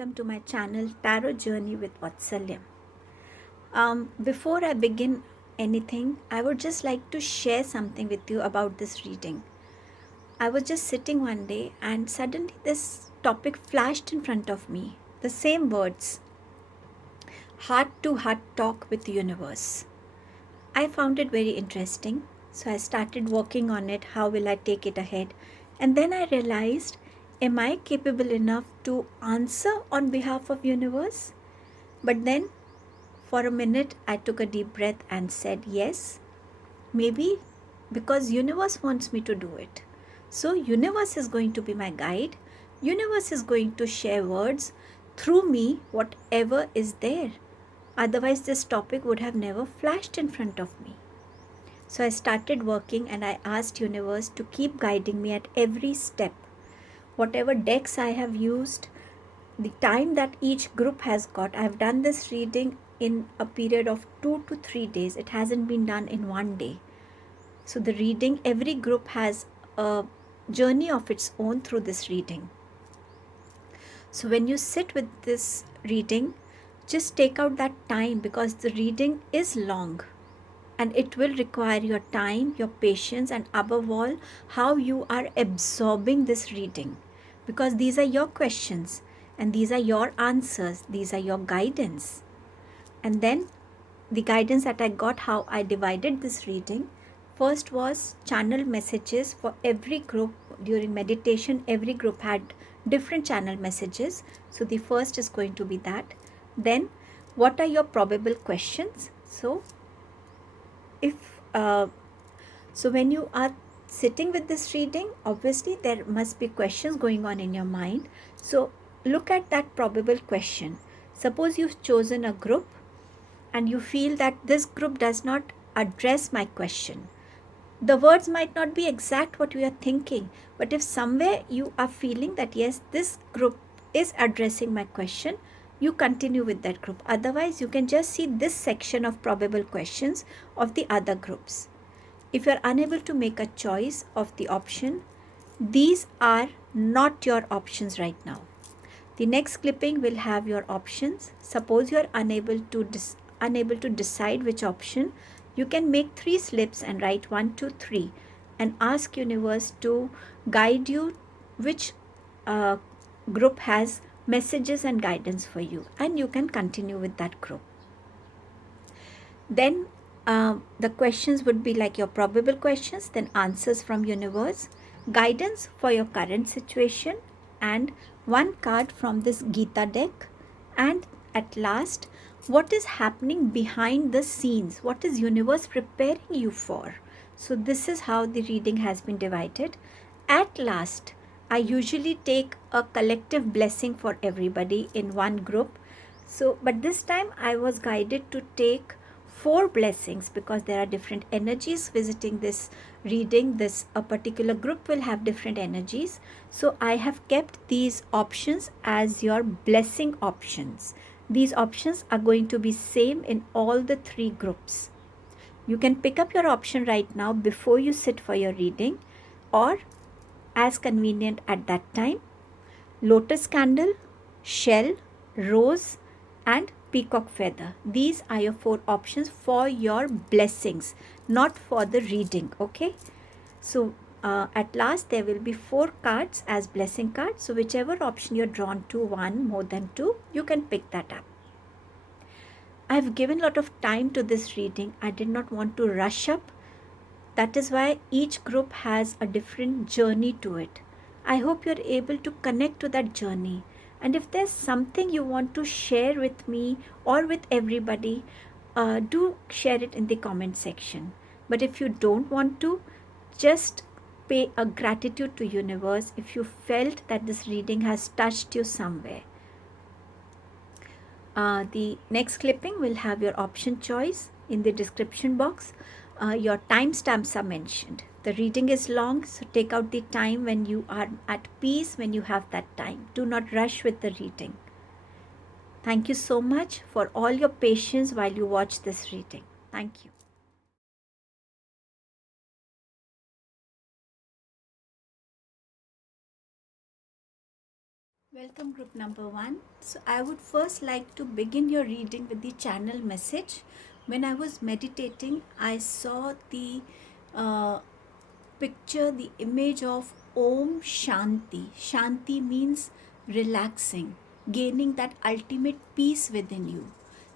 welcome to my channel Tarot Journey with Vatsalyam. Before I begin anything, I would just like to share something with you about this reading. I was just sitting one day and suddenly this topic flashed in front of me. The same words, heart-to-heart talk with the universe. I found it very interesting, so I started working on it. How will I take it ahead? And then I realized, am I capable enough to answer on behalf of universe? But then for a minute I took a deep breath and said yes, maybe, because universe wants me to do it. So universe is going to be my guide. Universe is going to share words through me, whatever is there. Otherwise this topic would have never flashed in front of me. So I started working and I asked universe to keep guiding me at every step. Whatever decks I have used, the time that each group has got. I've done this reading in a period of 2 to 3 days. It hasn't been done in one day. So the reading, every group has a journey of its own through this reading. So when you sit with this reading, just take out that time, because the reading is long and it will require your time, your patience, and above all, how you are absorbing this reading, because these are your questions and these are your answers, these are your guidance. And then the guidance that I got, how I divided this reading. First was channel messages for every group. During meditation, every group had different channel messages. So the first is going to be that. Then what are your probable questions? So when you are sitting with this reading, obviously there must be questions going on in your mind. So look at that probable question. Suppose you've chosen a group and you feel that this group does not address my question. The words might not be exact what you are thinking, but if somewhere you are feeling that yes, this group is addressing my question, you continue with that group. Otherwise, you can just see this section of probable questions of the other groups. If you are unable to make a choice of the option, these are not your options right now. The next clipping will have your options. Suppose you are unable to decide which option, you can make 3 slips and write 1, 2, 3 and ask universe to guide you which group has messages and guidance for you, and you can continue with that group. Then the questions would be like your probable questions, then answers from universe, guidance for your current situation, and one card from this Gita deck, and at last, what is happening behind the scenes? What is universe preparing you for? So this is how the reading has been divided. At last, I usually take a collective blessing for everybody in one group. So, but this time I was guided to take 4 blessings, because there are different energies visiting this reading. A particular group will have different energies. So I have kept these options as your blessing options. These options are going to be same in all the 3 groups. You can pick up your option right now before you sit for your reading, or as convenient at that time. Lotus candle, shell, rose, and peacock feather. These are your 4 options for your blessings, not for the reading. Okay, so at last there will be 4 cards as blessing cards. So whichever option you're drawn to, 1 more than 2, you can pick that up. I've given a lot of time to this reading. I did not want to rush up. That is why each group has a different journey to it. I hope you're able to connect to that journey. And if there's something you want to share with me or with everybody, do share it in the comment section. But if you don't want to, just pay a gratitude to universe if you felt that this reading has touched you somewhere. The next clipping will have your option choice in the description box. Your timestamps are mentioned. The reading is long, so take out the time when you are at peace, when you have that time. Do not rush with the reading. Thank you so much for all your patience while you watch this reading. Thank you. Welcome, group number 1. So, I would first like to begin your reading with the channel message. When I was meditating, I saw the uh, picture, the image of Om Shanti. Shanti means relaxing, gaining that ultimate peace within you.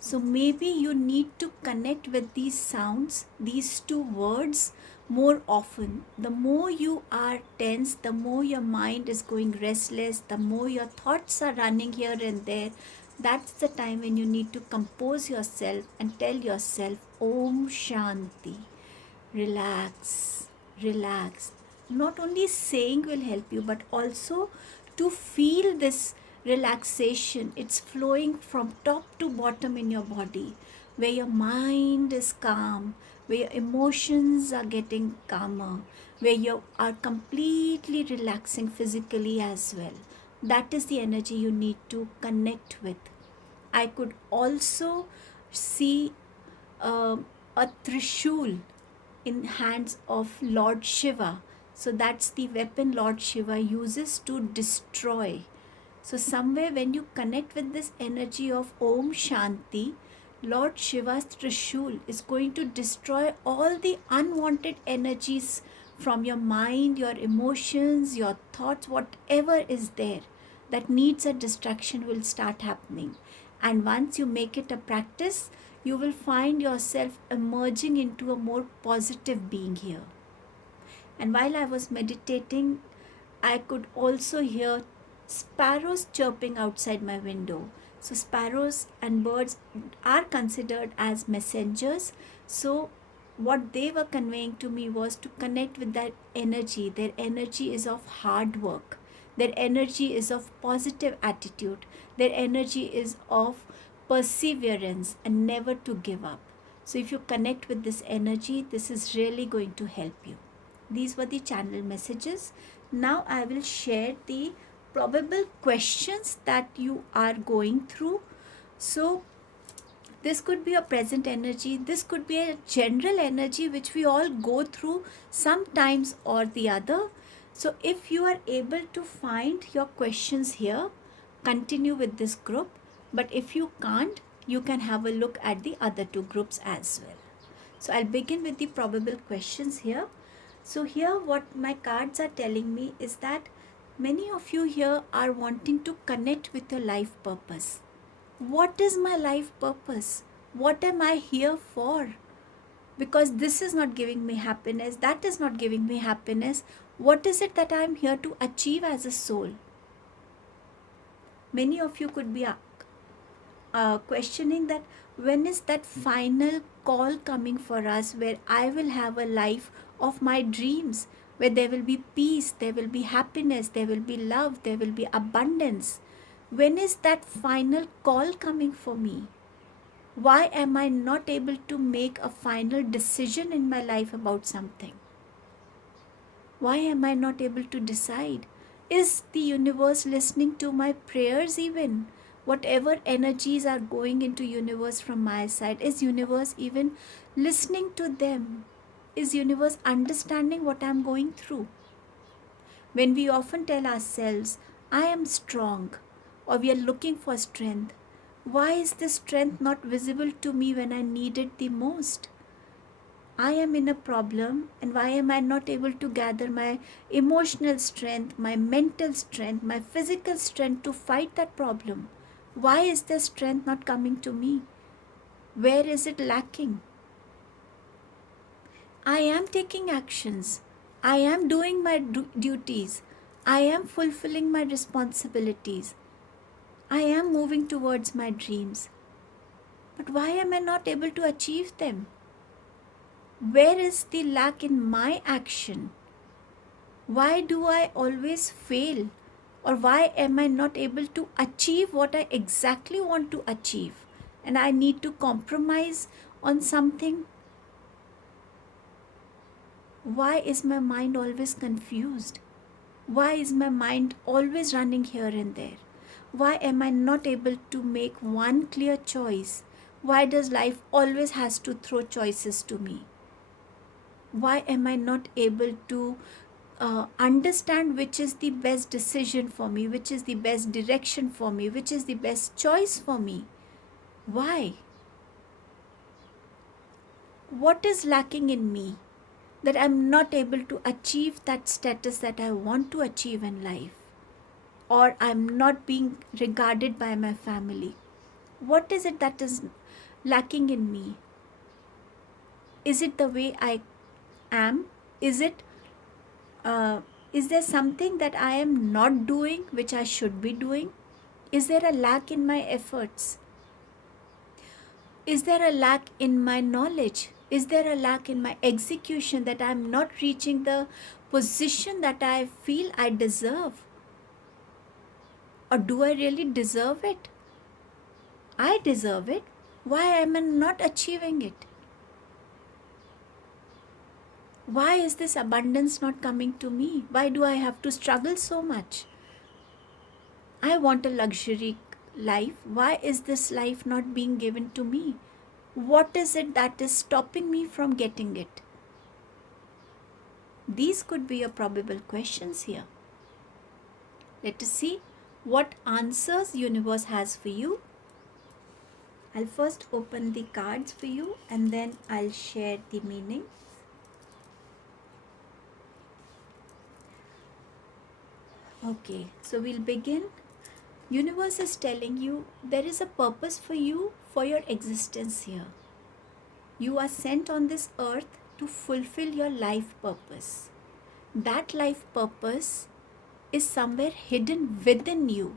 So maybe you need to connect with these sounds, these two words more often. The more you are tense, the more your mind is going restless, the more your thoughts are running here and there. That's the time when you need to compose yourself and tell yourself, Om Shanti. Relax, relax. Not only saying will help you, but also to feel this relaxation. It's flowing from top to bottom in your body, where your mind is calm, where your emotions are getting calmer, where you are completely relaxing physically as well. That is the energy you need to connect with. I could also see uh, a trishul in hands of Lord Shiva. So that's the weapon Lord Shiva uses to destroy. So somewhere when you connect with this energy of Om Shanti, Lord Shiva's Trishul is going to destroy all the unwanted energies from your mind, your emotions, your thoughts, whatever is there that needs a distraction will start happening. And once you make it a practice, you will find yourself emerging into a more positive being here. And while I was meditating, I could also hear sparrows chirping outside my window. So, sparrows and birds are considered as messengers. So, what they were conveying to me was to connect with that energy. Their energy is of hard work, their energy is of positive attitude, their energy is of perseverance and never to give up. So, if you connect with this energy, this is really going to help you. These were the channel messages. Now I will share the probable questions that you are going through. So this could be a present energy, this could be a general energy which we all go through sometimes or the other. So if you are able to find your questions here, continue with this group. But if you can't, you can have a look at the other two groups as well. So I'll begin with the probable questions here. So here what my cards are telling me is that many of you here are wanting to connect with your life purpose. What is my life purpose? What am I here for? Because this is not giving me happiness, that is not giving me happiness. What is it that I am here to achieve as a soul? Many of you could be questioning that when is that final call coming for us where I will have a life of my dreams, where there will be peace, there will be happiness, there will be love, there will be abundance. When is that final call coming for me? Why am I not able to make a final decision in my life about something? Why am I not able to decide? Is the universe listening to my prayers even? Whatever energies are going into universe from my side, is universe even listening to them? Is universe understanding what I am going through? When we often tell ourselves, I am strong, or we are looking for strength, why is this strength not visible to me when I need it the most? I am in a problem, and why am I not able to gather my emotional strength, my mental strength, my physical strength to fight that problem? Why is the strength not coming to me? Where is it lacking? I am taking actions. I am doing my duties. I am fulfilling my responsibilities. I am moving towards my dreams. But why am I not able to achieve them? Where is the lack in my action? Why do I always fail? Or why am I not able to achieve what I exactly want to achieve? And I need to compromise on something? Why is my mind always confused? Why is my mind always running here and there? Why am I not able to make one clear choice? Why does life always has to throw choices to me? Why am I not able to understand which is the best decision for me, which is the best direction for me, which is the best choice for me. Why? What is lacking in me that I'm not able to achieve that status that I want to achieve in life? Or I'm not being regarded by my family? What is it that is lacking in me? Is it the way I am? Is it is there something that I am not doing which I should be doing? Is there a lack in my efforts? Is there a lack in my knowledge? Is there a lack in my execution that I am not reaching the position that I feel I deserve? Or do I really deserve it? I deserve it. Why am I not achieving it? Why is this abundance not coming to me? Why do I have to struggle so much? I want a luxury life. Why is this life not being given to me? What is it that is stopping me from getting it? These could be your probable questions here. Let us see what answers universe has for you. I'll first open the cards for you and then I'll share the meaning. Okay, so we'll begin. Universe is telling you there is a purpose for you, for your existence here. You are sent on this earth to fulfill your life purpose. That life purpose is somewhere hidden within you.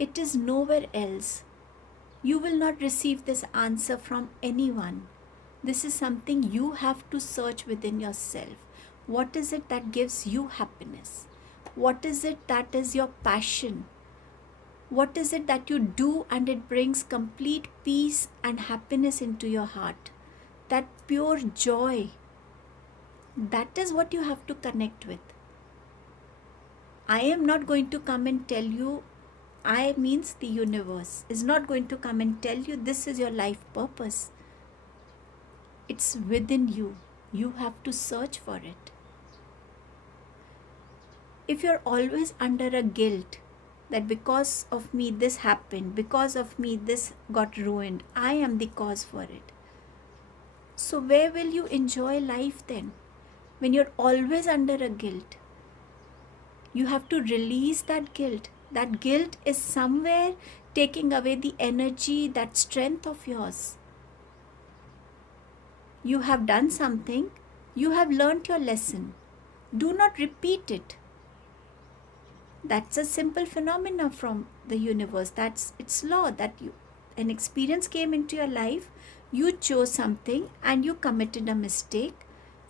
It is nowhere else. You will not receive this answer from anyone. This is something you have to search within yourself. What is it that gives you happiness? What is it that is your passion? What is it that you do and it brings complete peace and happiness into your heart? That pure joy. That is what you have to connect with. I am not going to come and tell you, I means the universe is not going to come and tell you this is your life purpose. It's within you. You have to search for it. If you're always under a guilt that because of me this happened, because of me this got ruined, I am the cause for it. So where will you enjoy life then? When you're always under a guilt, you have to release that guilt. That guilt is somewhere taking away the energy, that strength of yours. You have done something, you have learnt your lesson. Do not repeat it. That's a simple phenomena from the universe. That's its law, that an experience came into your life, you chose something and you committed a mistake.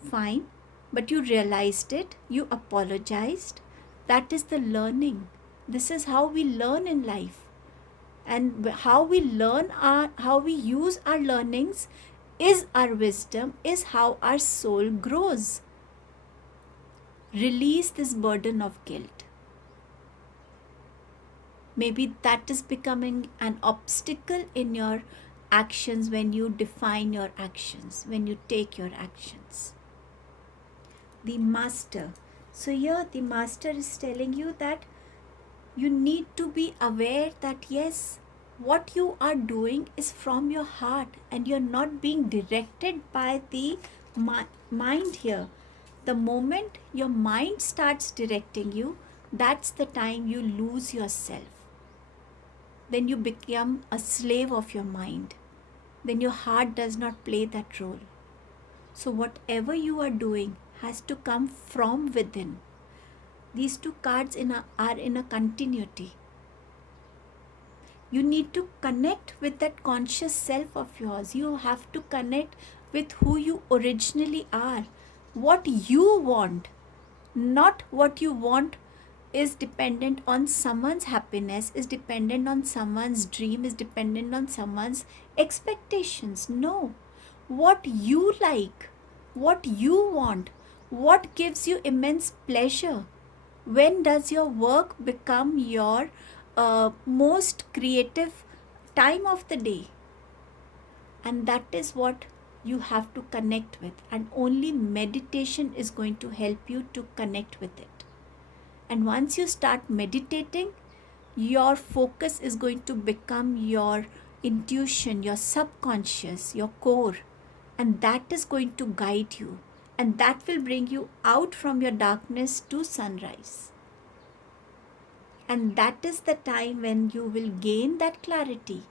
Fine, but you realized it, you apologized. That is the learning. This is how we learn in life. And how we learn, how we use our learnings is our wisdom, is how our soul grows. Release this burden of guilt. Maybe that is becoming an obstacle in your actions when you define your actions, when you take your actions. The master. So here the master is telling you that you need to be aware that yes, what you are doing is from your heart and you're not being directed by the mind here. The moment your mind starts directing you, that's the time you lose yourself. Then you become a slave of your mind. Then your heart does not play that role. So whatever you are doing has to come from within. These two cards are in a continuity. You need to connect with that conscious self of yours. You have to connect with who you originally are. What you want, not what you want is dependent on someone's happiness, is dependent on someone's dream, is dependent on someone's expectations. No. What you like, what you want, what gives you immense pleasure. When does your work become your most creative time of the day? And that is what you have to connect with, and only meditation is going to help you to connect with it. And once you start meditating, your focus is going to become your intuition, your subconscious, your core, and that is going to guide you, and that will bring you out from your darkness to sunrise. And that is the time when you will gain that clarity,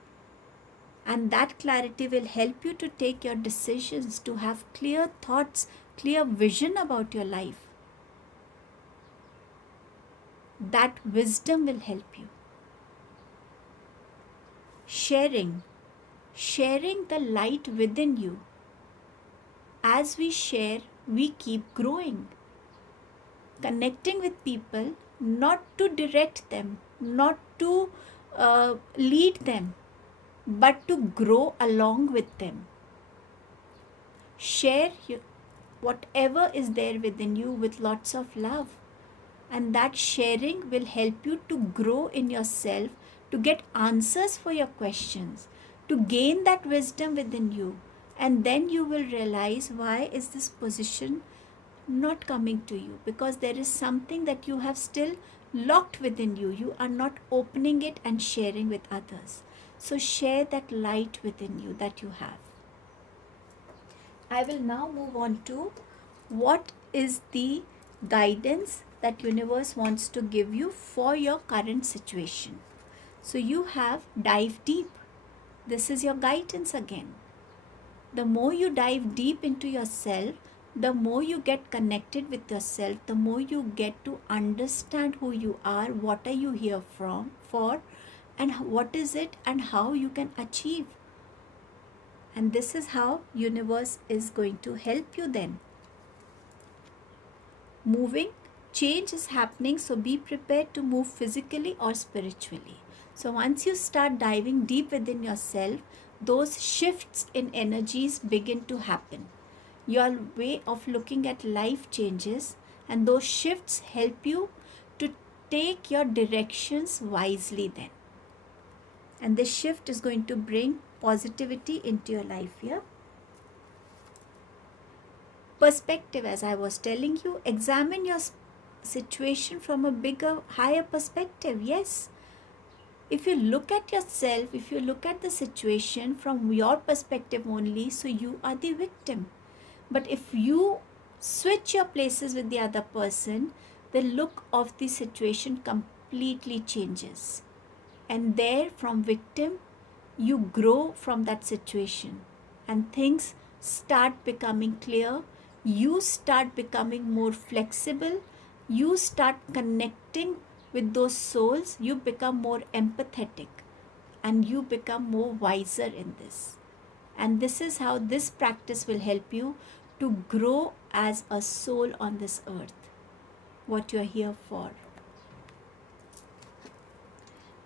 and that clarity will help you to take your decisions, to have clear thoughts, clear vision about your life. That wisdom will help you. Sharing the light within you. As we share, we keep growing. Connecting with people, not to direct them, not to lead them, but to grow along with them. Share whatever is there within you with lots of love, and that sharing will help you to grow in yourself, to get answers for your questions, to gain that wisdom within you. And then you will realize, why is this position not coming to you? Because there is something that you have still locked within you. You are not opening it and sharing with others. So share that light within you that you have. I will now move on to what is the guidance that universe wants to give you for your current situation. So you have dive deep. This is your guidance again. The more you dive deep into yourself, the more you get connected with yourself, the more you get to understand who you are, what are you here for, and what is it, and how you can achieve. And this is how universe is going to help you then. Moving, change is happening, so be prepared to move physically or spiritually. So once you start diving deep within yourself, those shifts in energies begin to happen. Your way of looking at life changes, and those shifts help you to take your directions wisely then. And this shift is going to bring positivity into your life here. Perspective, as I was telling you, examine your situation from a bigger, higher perspective. Yes, if you look at yourself, if you look at the situation from your perspective only, so you are the victim. But if you switch your places with the other person, the look of the situation completely changes. And there, from victim, you grow from that situation, and things start becoming clear. You start becoming more flexible. You start connecting with those souls. You become more empathetic, and you become more wiser in this. And this is how this practice will help you to grow as a soul on this earth, what you are here for.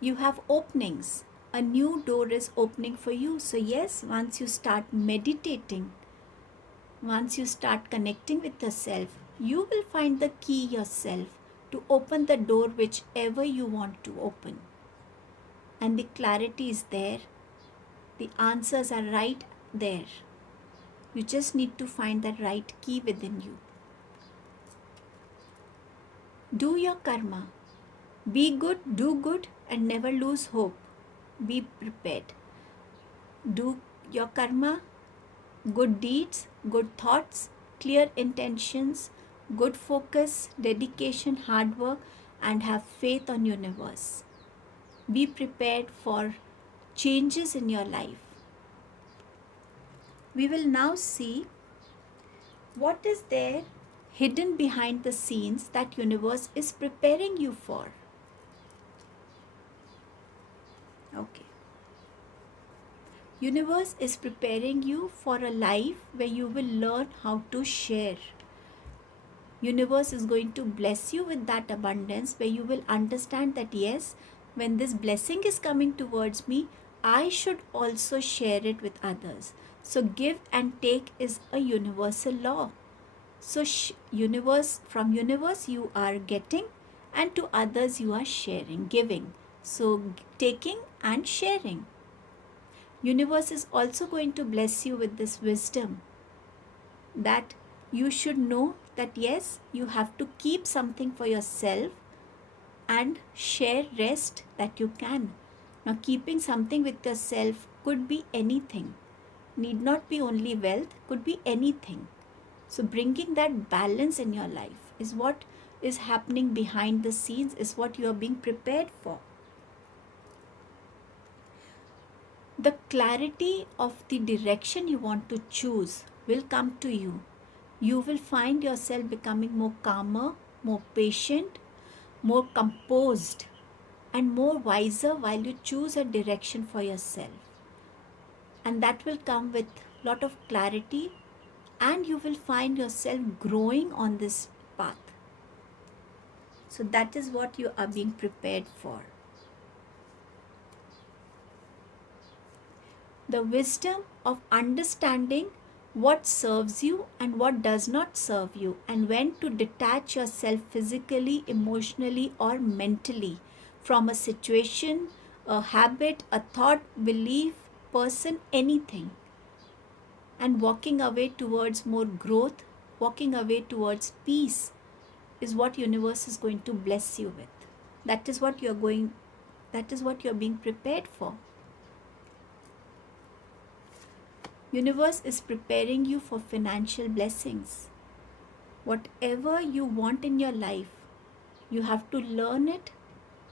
You have openings. A new door is opening for you. So yes, once you start meditating, once you start connecting with yourself, you will find the key yourself to open the door whichever you want to open. And the clarity is there. The answers are right there. You just need to find that right key within you. Do your karma. Be good, do good, and never lose hope. Be prepared. Do your karma, good deeds, good thoughts, clear intentions, good focus, dedication, hard work, and have faith on universe. Be prepared for changes in your life. We will now see what is there hidden behind the scenes that universe is preparing you for. Okay. Universe is preparing you for a life where you will learn how to share. Universe is going to bless you with that abundance where you will understand that yes, when this blessing is coming towards me, I should also share it with others. So give and take is a universal law. So from universe you are getting, and to others you are sharing, giving. So taking and sharing. Universe is also going to bless you with this wisdom that you should know that yes, you have to keep something for yourself and share rest that you can. Now, keeping something with yourself could be anything, need not be only wealth, could be anything. So, bringing that balance in your life is what is happening behind the scenes, is what you are being prepared for. The clarity of the direction you want to choose will come to you. You will find yourself becoming more calmer, more patient, more composed, and more wiser while you choose a direction for yourself. And that will come with a lot of clarity, and you will find yourself growing on this path. So that is what you are being prepared for. The wisdom of understanding what serves you and what does not serve you, and when to detach yourself physically, emotionally, or mentally from a situation, a habit, a thought, belief, person, anything, and walking away towards more growth, walking away towards peace is what universe is going to bless you with. That is what you're being prepared for. Universe is preparing you for financial blessings. Whatever you want in your life, you have to learn it.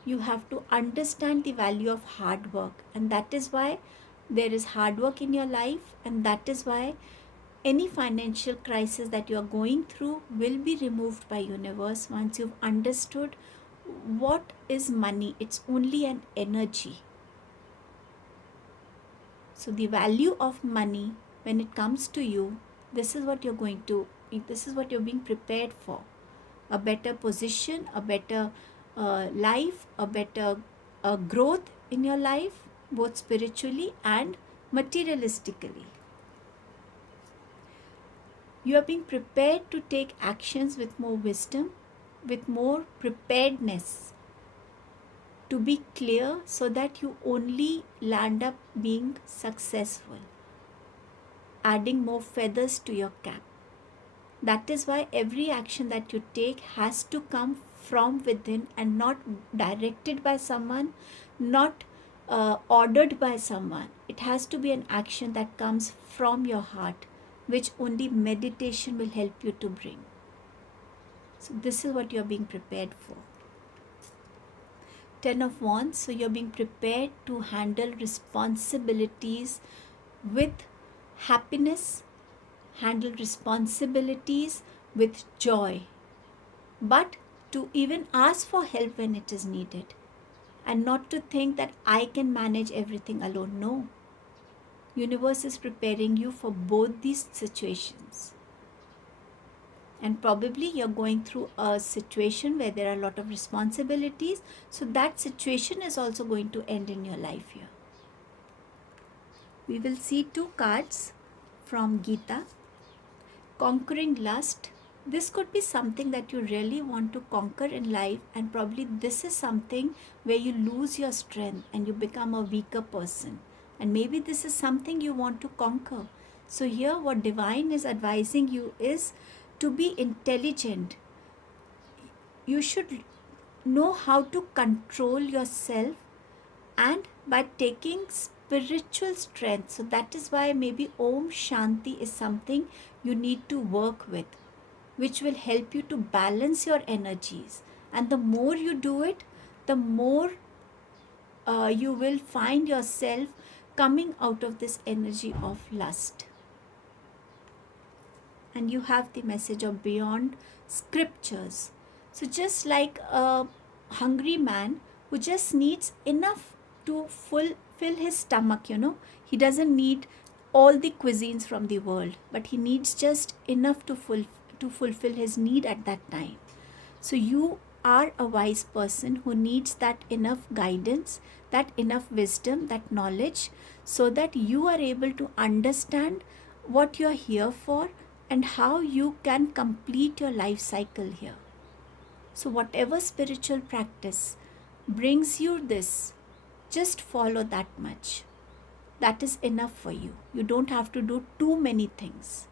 You have to understand the value of hard work. And that is why there is hard work in your life. And that is why any financial crisis that you are going through will be removed by universe once you've understood what is money. It's only an energy. So the value of money, when it comes to you, this is what you're being prepared for. A better position, a better life, a better growth in your life, both spiritually and materialistically. You are being prepared to take actions with more wisdom, with more preparedness, to be clear so that you only land up being successful, adding more feathers to your cap. That is why every action that you take has to come from within and not directed by someone, not ordered by someone. It has to be an action that comes from your heart, which only meditation will help you to bring. So this is what you're being prepared for. 10 of Wands, so you're being prepared to handle responsibilities with happiness, handle responsibilities with joy, but to even ask for help when it is needed, and not to think that I can manage everything alone. No. Universe is preparing you for both these situations. And probably you're going through a situation where there are a lot of responsibilities. So that situation is also going to end in your life here. We will see 2 cards from Gita. Conquering lust. This could be something that you really want to conquer in life, and probably this is something where you lose your strength and you become a weaker person. And maybe this is something you want to conquer. So here what divine is advising you is to be intelligent. You should know how to control yourself, and by taking spiritual strength. So that is why maybe Om Shanti is something you need to work with, which will help you to balance your energies. And the more you do it, the more you will find yourself coming out of this energy of lust. And you have the message of beyond scriptures. So just like a hungry man who just needs enough to fill his stomach, he doesn't need all the cuisines from the world, but he needs just enough to fulfill his need at that time. So you are a wise person who needs that enough guidance, that enough wisdom, that knowledge, so that you are able to understand what you are here for and how you can complete your life cycle here. So whatever spiritual practice brings you this, just follow that much. that is enough for you. You don't have to do too many things.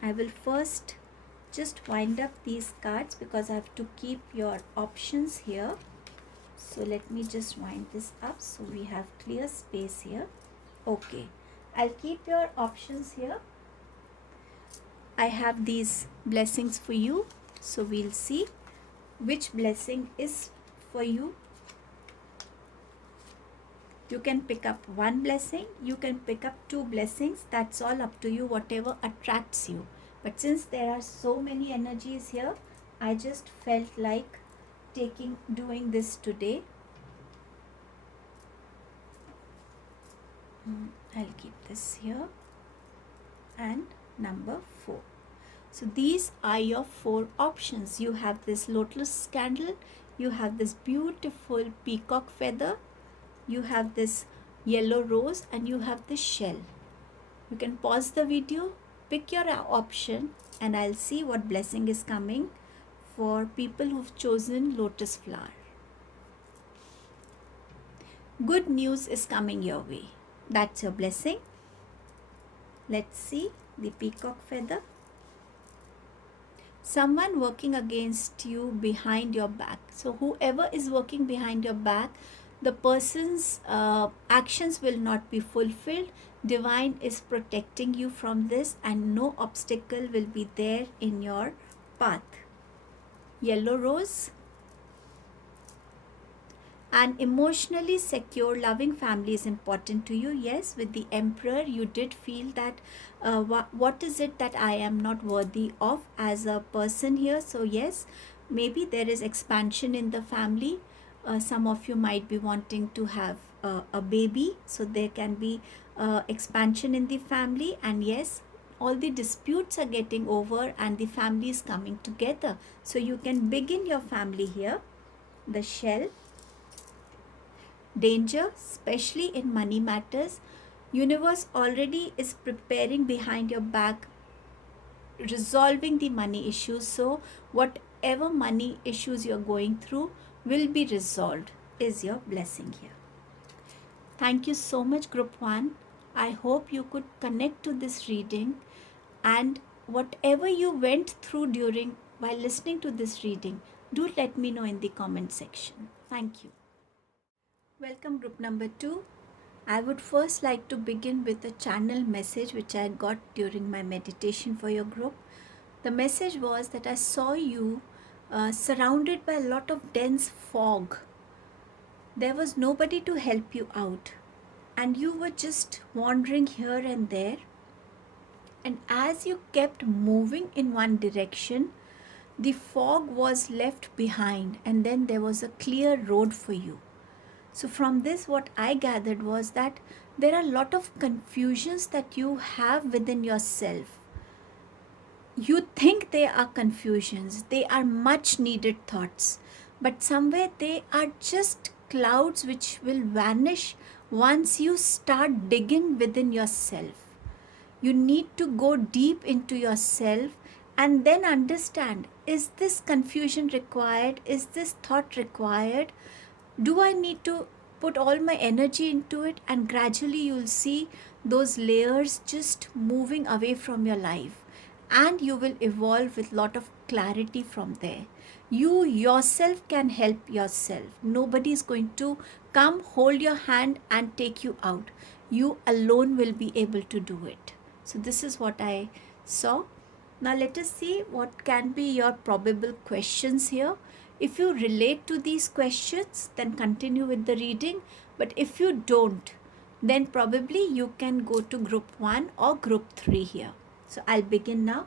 I will first just wind up these cards because I have to keep your options here. So let me just wind this up so we have clear space here. Okay, I'll keep your options here. I have these blessings for you. So we'll see which blessing is for you. You can pick up one blessing, you can pick up two blessings. That's all up to you, whatever attracts you. But since there are so many energies here, I just felt like doing this today. I'll keep this here. And number 4. So these are your 4 options. You have this lotus candle, you have this beautiful peacock feather, you have this yellow rose, and you have this shell. You can pause the video, pick your option, and I'll see what blessing is coming for people who've chosen lotus flower. Good news is coming your way. That's your blessing. Let's see the peacock feather. Someone working against you behind your back. So whoever is working behind your back, the person's actions will not be fulfilled. Divine is protecting you from this, and no obstacle will be there in your path. Yellow rose. An emotionally secure, loving family is important to you. Yes, with the Emperor, you did feel that what is it that I am not worthy of as a person here. So yes, maybe there is expansion in the family. Some of you might be wanting to have a baby. So there can be expansion in the family. And yes, all the disputes are getting over and the family is coming together. So you can begin your family here. The shell. Danger, especially in money matters. Universe already is preparing behind your back, resolving the money issues. So whatever money issues you're going through will be resolved, is your blessing here. Thank you so much, Group 1. I hope you could connect to this reading, and whatever you went through while listening to this reading, do let me know in the comment section. Thank you. Welcome, group number 2. I would first like to begin with a channel message which I got during my meditation for your group. The message was that I saw you surrounded by a lot of dense fog. There was nobody to help you out, and you were just wandering here and there. And as you kept moving in one direction, the fog was left behind, and then there was a clear road for you. So from this, what I gathered was that there are a lot of confusions that you have within yourself. You think they are confusions, they are much needed thoughts, but somewhere they are just clouds which will vanish once you start digging within yourself. You need to go deep into yourself and then understand, is this confusion required? Is this thought required? Do I need to put all my energy into it? And gradually you'll see those layers just moving away from your life, and you will evolve with lot of clarity from there. You yourself can help yourself. Nobody is going to come, hold your hand and take you out. You alone will be able to do it. So this is what I saw. Now let us see what can be your probable questions here. If you relate to these questions, then continue with the reading. But if you don't, then probably you can go to group 1 or group 3 here. So I'll begin now.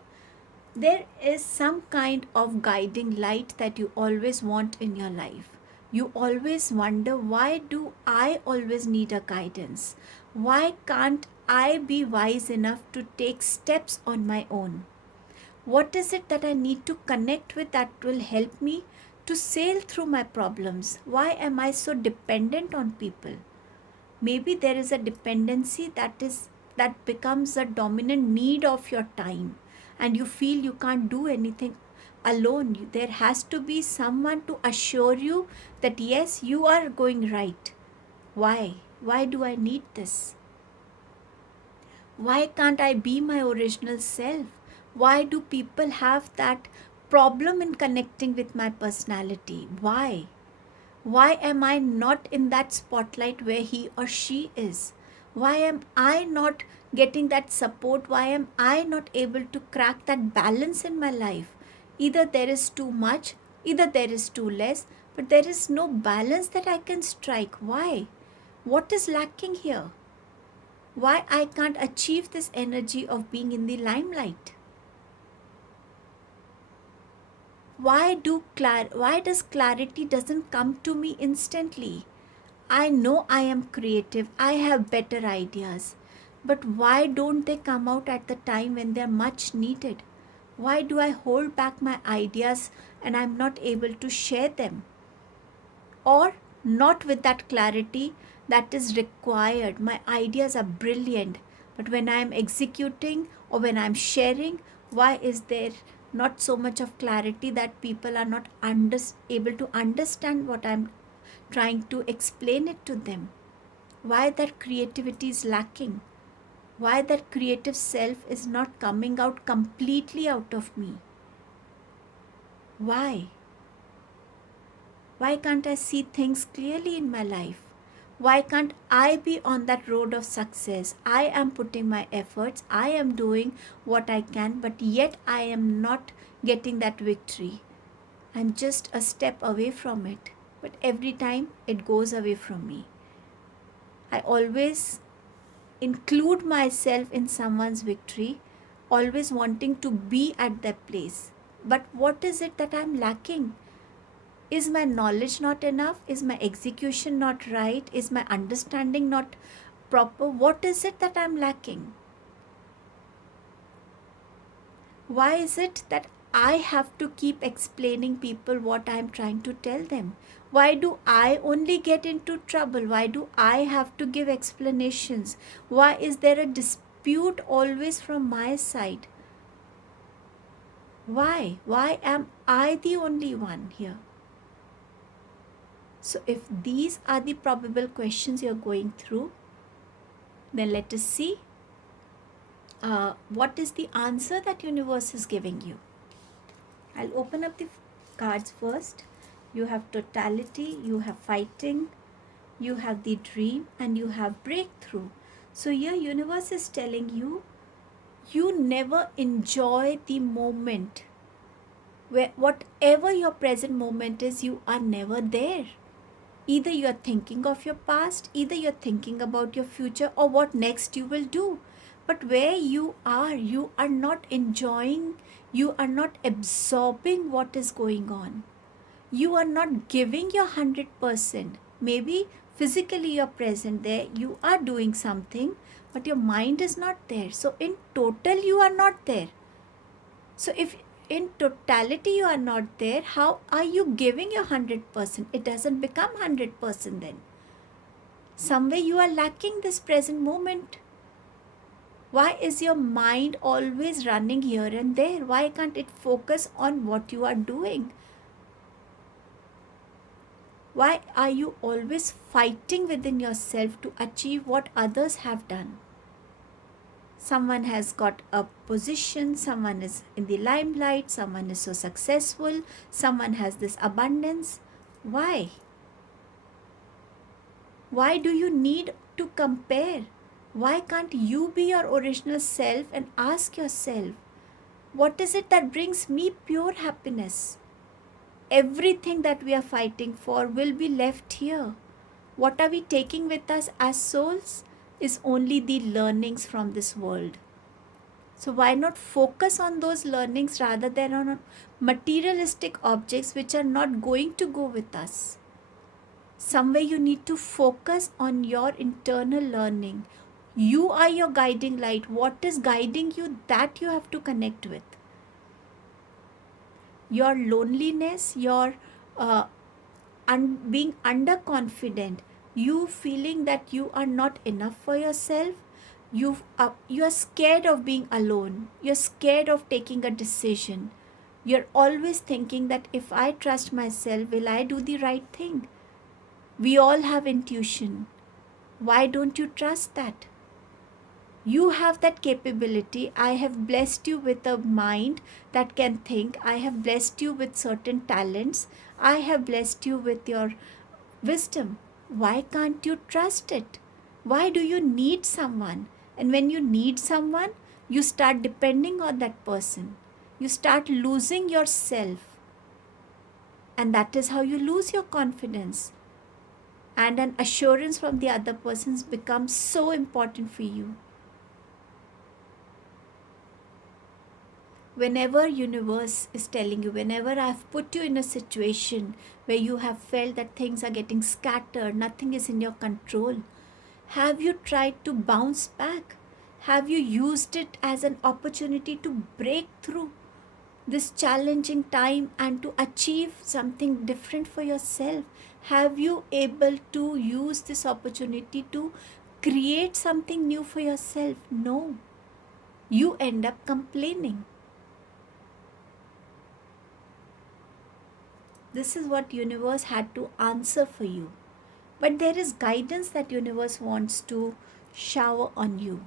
There is some kind of guiding light that you always want in your life. You always wonder, why do I always need a guidance? Why can't I be wise enough to take steps on my own? What is it that I need to connect with that will help me to sail through my problems? Why am I so dependent on people? Maybe there is a dependency that becomes a dominant need of your time, and you feel you can't do anything alone. There has to be someone to assure you that yes, you are going right. Why? Why do I need this? Why can't I be my original self? Why do people have that problem in connecting with my personality? Why? Why am I not in that spotlight where he or she is? Why am I not getting that support? Why am I not able to crack that balance in my life? Either there is too much, either there is too less, but there is no balance that I can strike. Why? What is lacking here? Why I can't achieve this energy of being in the limelight? Why does clarity doesn't come to me instantly? I know I am creative, I have better ideas, but why don't they come out at the time when they are much needed? Why do I hold back my ideas and I'm not able to share them? Or not with that clarity that is required. My ideas are brilliant, but when I am executing or when I'm sharing, why is there not so much of clarity that people are not able to understand what I'm trying to explain it to them? Why that creativity is lacking? Why that creative self is not coming out completely out of me? Why? Why can't I see things clearly in my life? Why can't I be on that road of success? I am putting my efforts, I am doing what I can, but yet I am not getting that victory. I'm just a step away from it, but every time it goes away from me. I always include myself in someone's victory, always wanting to be at that place. But what is it that I'm lacking? Is my knowledge not enough? Is my execution not right? Is my understanding not proper? What is it that I'm lacking? Why is it that I have to keep explaining people what I'm trying to tell them? Why do I only get into trouble? Why do I have to give explanations? Why is there a dispute always from my side? Why? Why am I the only one here? So if these are the probable questions you're going through, then let us see what is the answer that universe is giving you. I'll open up the cards first. You have totality, you have fighting, you have the dream, and you have breakthrough. So here universe is telling you, you never enjoy the moment. Where whatever your present moment is, you are never there. Either you're thinking of your past, either you're thinking about your future or what next you will do. But where you are not enjoying, you are not absorbing what is going on. You are not giving your 100%. Maybe physically you're present there, you are doing something, but your mind is not there. So in total, you are not there. So if in totality you are not there, how are you giving your 100%? It doesn't become 100% then. Somewhere you are lacking this present moment. Why is your mind always running here and there? Why can't it focus on what you are doing? Why are you always fighting within yourself to achieve what others have done? Someone has got a position, someone is in the limelight, someone is so successful, someone has this abundance. Why? Why do you need to compare? Why can't you be your original self and ask yourself, what is it that brings me pure happiness? Everything that we are fighting for will be left here. What are we taking with us as souls is only the learnings from this world. So why not focus on those learnings rather than on materialistic objects which are not going to go with us? Somewhere you need to focus on your internal learning. You are your guiding light. What is guiding you, that you have to connect with. Your loneliness, your being underconfident, you feeling that you are not enough for yourself, you are scared of being alone, you're scared of taking a decision, you're always thinking that if I trust myself, will I do the right thing? We all have intuition. Why don't you trust that? You have that capability. I have blessed you with a mind that can think. I have blessed you with certain talents. I have blessed you with your wisdom. Why can't you trust it? Why do you need someone? And when you need someone, you start depending on that person. You start losing yourself. And that is how you lose your confidence. And an assurance from the other persons becomes so important for you. Whenever universe is telling you, whenever I've put you in a situation where you have felt that things are getting scattered, nothing is in your control, have you tried to bounce back? Have you used it as an opportunity to break through this challenging time and to achieve something different for yourself? Have you able to use this opportunity to create something new for yourself? No. You end up complaining. This is what universe had to answer for you. But there is guidance that universe wants to shower on you.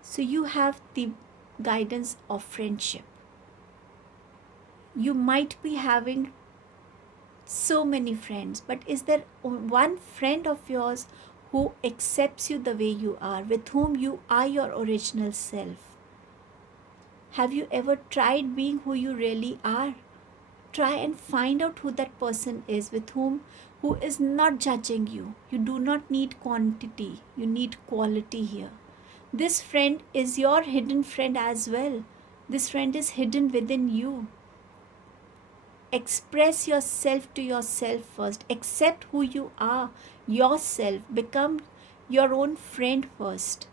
So you have the guidance of friendship. You might be having so many friends, but is there one friend of yours who accepts you the way you are, with whom you are your original self? Have you ever tried being who you really are? Try and find out who that person is, with who is not judging you. You do not need quantity, you need quality here. This friend is your hidden friend as well. This friend is hidden within you. Express yourself to yourself first. Accept who you are, yourself. Become your own friend first.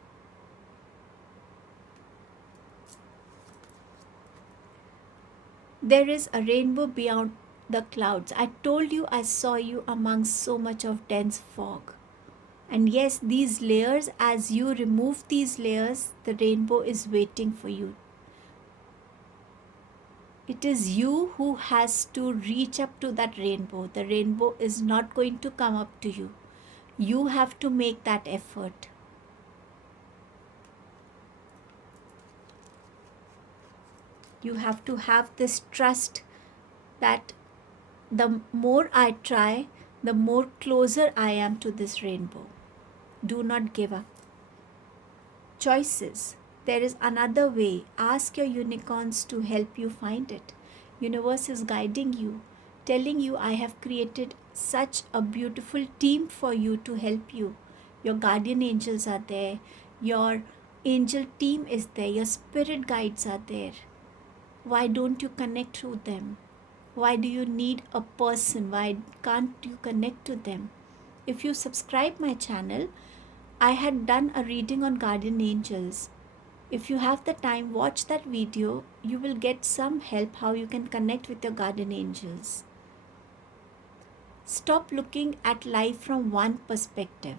There is a rainbow beyond the clouds. I told you I saw you amongst so much of dense fog. And yes, these layers, as you remove these layers, the rainbow is waiting for you. It is you who has to reach up to that rainbow. The rainbow is not going to come up to you. You have to make that effort. You have to have this trust that the more I try, the more closer I am to this rainbow. Do not give up. Choices. There is another way. Ask your unicorns to help you find it. Universe is guiding you, telling you I have created such a beautiful team for you to help you. Your guardian angels are there. Your angel team is there. Your spirit guides are there. Why don't you connect to them? Why do you need a person? Why can't you connect to them? If you subscribe my channel, I had done a reading on guardian angels. If you have the time, watch that video. You will get some help how you can connect with your guardian angels. Stop looking at life from one perspective.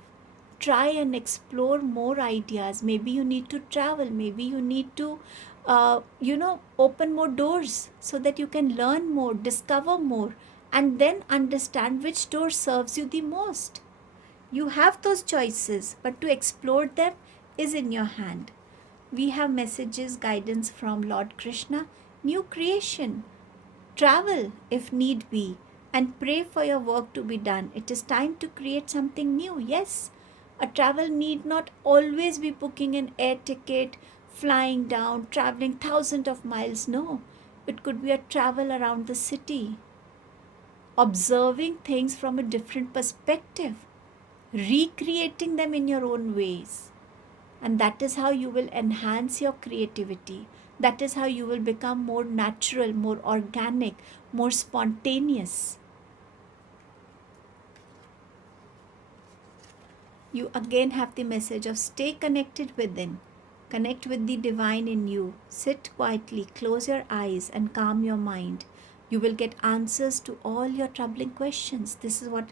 Try and explore more ideas. Maybe you need to travel. Maybe you need to, open more doors so that you can learn more, discover more, and then understand which door serves you the most. You have those choices, but to explore them is in your hand. We have messages, guidance from Lord Krishna, new creation. Travel if need be, and pray for your work to be done. It is time to create something new. Yes, a travel need not always be booking an air ticket, flying down, traveling thousands of miles. No, it could be a travel around the city, observing things from a different perspective, recreating them in your own ways. And that is how you will enhance your creativity. That is how you will become more natural, more organic, more spontaneous. You again have the message of stay connected within. Connect with the divine in you. Sit quietly, close your eyes, and calm your mind. You will get answers to all your troubling questions. This is what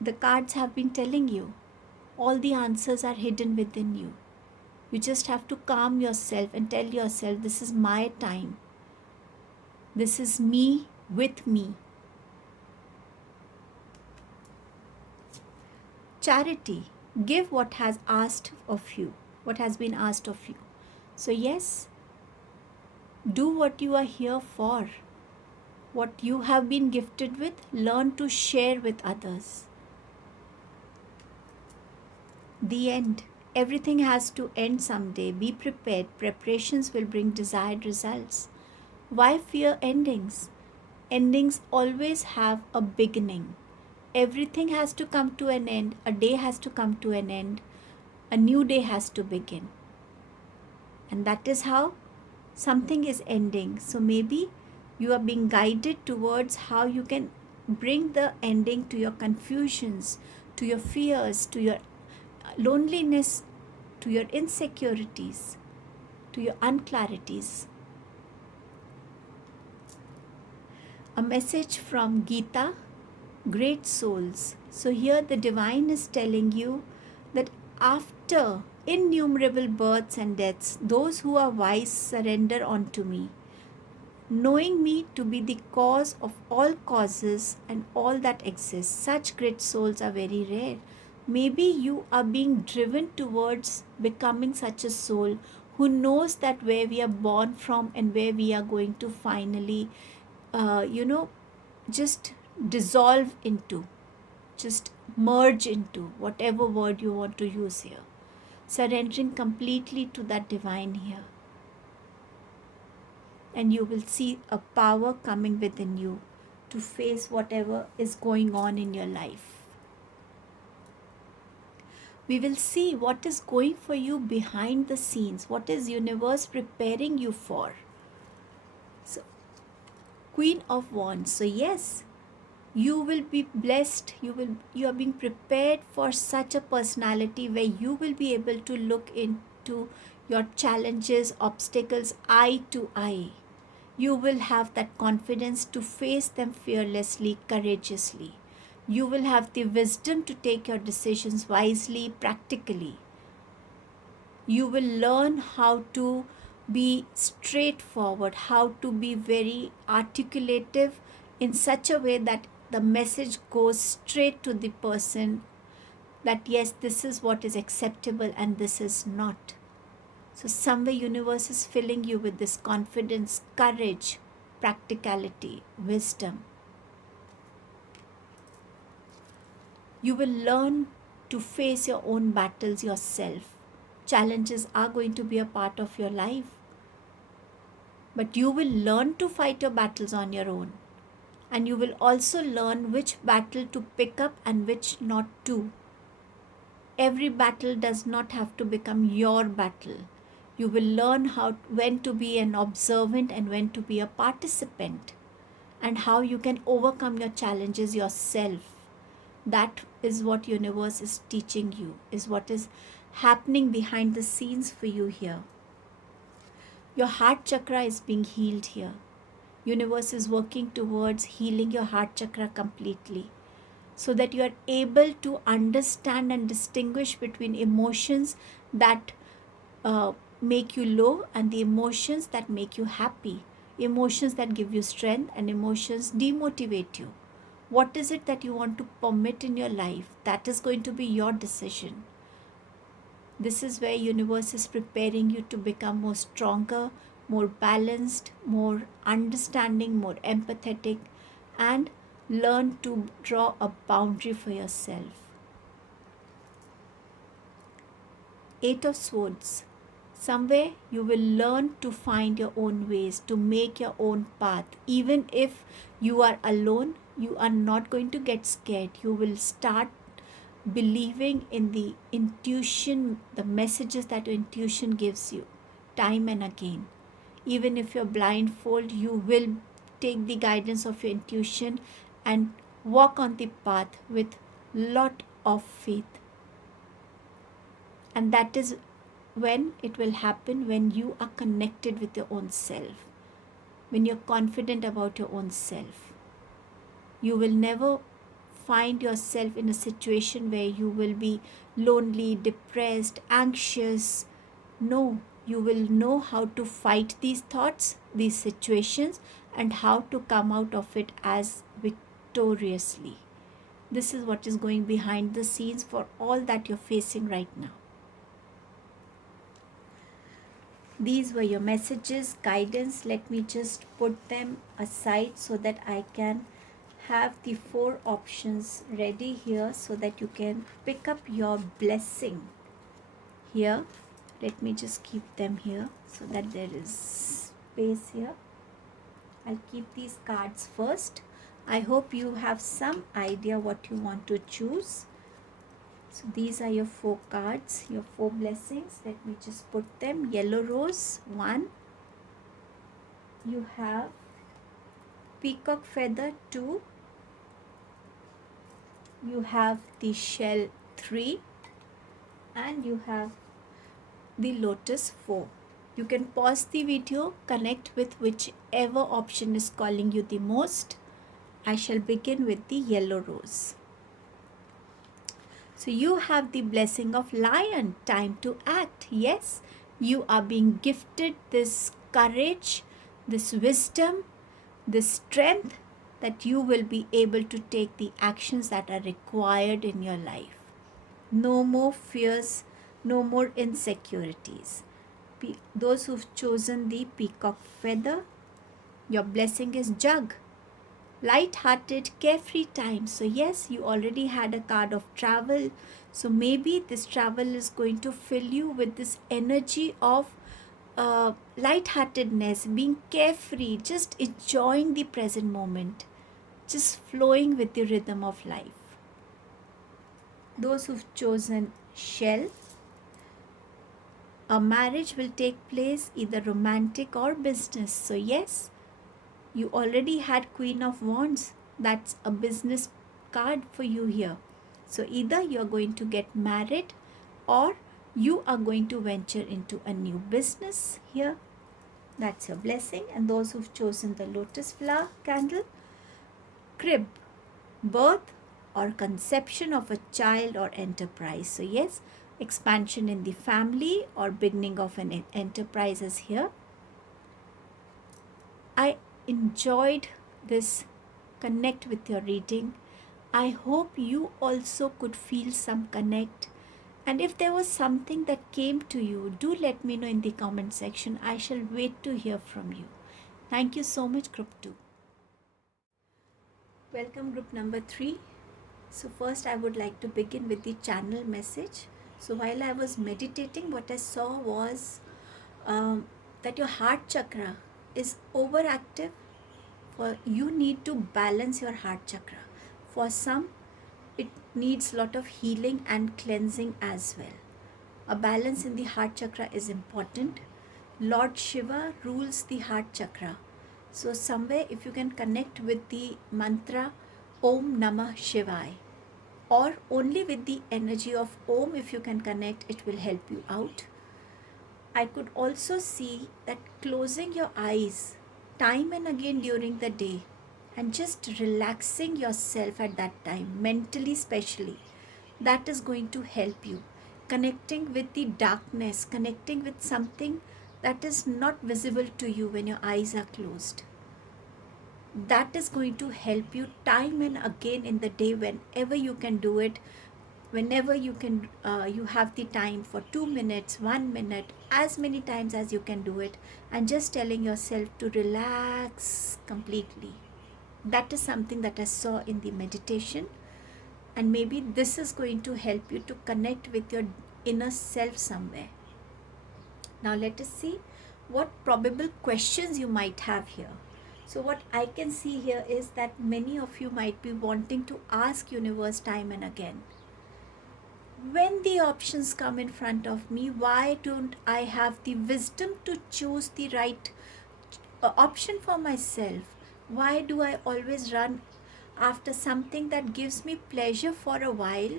the cards have been telling you. All the answers are hidden within you. You just have to calm yourself and tell yourself, this is my time. This is me with me. Charity, give what has asked of you, what has been asked of you. So yes, do what you are here for. What you have been gifted with, learn to share with others. The end. Everything has to end someday. Be prepared. Preparations will bring desired results. Why fear endings? Endings always have a beginning. Everything has to come to an end. A day has to come to an end. A new day has to begin. And that is how something is ending. So maybe you are being guided towards how you can bring the ending to your confusions, to your fears, to your loneliness, to your insecurities, to your unclarities. A message from Gita, great souls. So here the divine is telling you that after innumerable births and deaths, those who are wise surrender unto me, knowing me to be the cause of all causes and all that exists. Such great souls are very rare. Maybe you are being driven towards becoming such a soul who knows that where we are born from and where we are going to finally, just dissolve into, just merge into, whatever word you want to use here. Surrendering completely to that divine here. And you will see a power coming within you to face whatever is going on in your life. We will see what is going for you behind the scenes, what is universe preparing you for. So, Queen of Wands. So yes, you will be blessed. You are being prepared for such a personality where you will be able to look into your challenges, obstacles eye to eye. You will have that confidence to face them fearlessly, courageously. You will have the wisdom to take your decisions wisely, practically. You will learn how to be straightforward, how to be very articulative in such a way that the message goes straight to the person that yes, this is what is acceptable and this is not. So somewhere universe is filling you with this confidence, courage, practicality, wisdom. You will learn to face your own battles yourself. Challenges are going to be a part of your life. But you will learn to fight your battles on your own. And you will also learn which battle to pick up and which not to. Every battle does not have to become your battle. You will learn when to be an observant and when to be a participant, and how you can overcome your challenges yourself. That is what universe is teaching you, is what is happening behind the scenes for you here. Your heart chakra is being healed here. Universe is working towards healing your heart chakra completely, so that you are able to understand and distinguish between emotions that make you low and the emotions that make you happy, emotions that give you strength and emotions demotivate you. What is it that you want to permit in your life? That is going to be your decision. This is where universe is preparing you to become more stronger, more balanced, more understanding, more empathetic, and learn to draw a boundary for yourself. Eight of Swords. Somewhere you will learn to find your own ways, to make your own path. Even if you are alone, you are not going to get scared. You will start believing in the intuition, the messages that your intuition gives you time and again. Even if you're blindfolded, you will take the guidance of your intuition and walk on the path with lot of faith. And that is when it will happen, when you are connected with your own self, when you're confident about your own self. You will never find yourself in a situation where you will be lonely, depressed, anxious. No, you will know how to fight these thoughts, these situations, and how to come out of it as victoriously. This is what is going behind the scenes for all that you're facing right now. These were your messages, guidance. Let me just put them aside so that I can have the 4 options ready here so that you can pick up your blessing here. Let me just keep them here so that there is space here. I'll keep these cards first. I hope you have some idea what you want to choose. So these are your 4 cards, your 4 blessings. Let me just put them. Yellow rose, 1. You have peacock feather, 2. You have the shell, 3. And you have the lotus, 4. You can pause the video, connect with whichever option is calling you the most. I shall begin with the yellow rose. So you have the blessing of lion, time to act. Yes, you are being gifted this courage, this wisdom, this strength that you will be able to take the actions that are required in your life. No more fears, no more insecurities. Those who've chosen the peacock feather, your blessing is jug. Light-hearted, carefree time. So yes, you already had a card of travel. So maybe this travel is going to fill you with this energy of light-heartedness, being carefree, just enjoying the present moment, just flowing with the rhythm of life. Those who've chosen shell, a marriage will take place, either romantic or business. So yes, you already had Queen of Wands. That's a business card for you here. So either you're going to get married or you are going to venture into a new business here. That's your blessing. And those who've chosen the lotus flower candle, crib, birth or conception of a child or enterprise. So yes, expansion in the family or beginning of an enterprise is here. I enjoyed this connect with your reading. I hope you also could feel some connect. And if there was something that came to you, do let me know in the comment section. I shall wait to hear from you. Thank you so much, group 2. Welcome, group number 3. So first I would like to begin with the channel message. So while I was meditating, what I saw was that your heart chakra is overactive. For you need to balance your heart chakra. For some, it needs a lot of healing and cleansing as well. A balance in the heart chakra is important. Lord Shiva rules the heart chakra. So somewhere if you can connect with the mantra Om Namah Shivaya, or only with the energy of Om, if you can connect, it will help you out. I could also see that closing your eyes time and again during the day and just relaxing yourself at that time, mentally especially, that is going to help you. Connecting with the darkness, connecting with something that is not visible to you when your eyes are closed. That is going to help you time and again in the day, whenever you can do it, whenever you can, you have the time for 2 minutes, 1 minute, as many times as you can do it, and just telling yourself to relax completely. That is something that I saw in the meditation, and maybe this is going to help you to connect with your inner self somewhere. Now let us see what probable questions you might have here. So what I can see here is that many of you might be wanting to ask universe time and again, when the options come in front of me, why don't I have the wisdom to choose the right option for myself? Why do I always run after something that gives me pleasure for a while,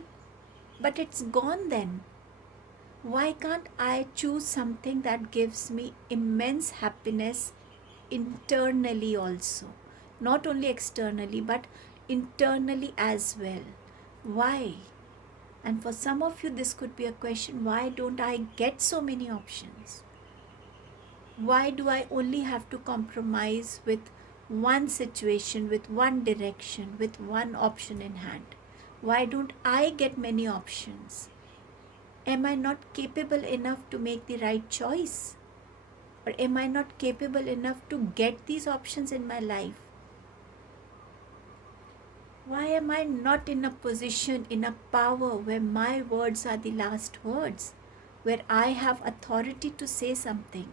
but it's gone then? Why can't I choose something that gives me immense happiness internally also? Not only externally, but internally as well. Why? And for some of you, this could be a question, why don't I get so many options? Why do I only have to compromise with one situation, with one direction, with one option in hand? Why don't I get many options? Am I not capable enough to make the right choice? Or am I not capable enough to get these options in my life? Why am I not in a position, in a power where my words are the last words, where I have authority to say something?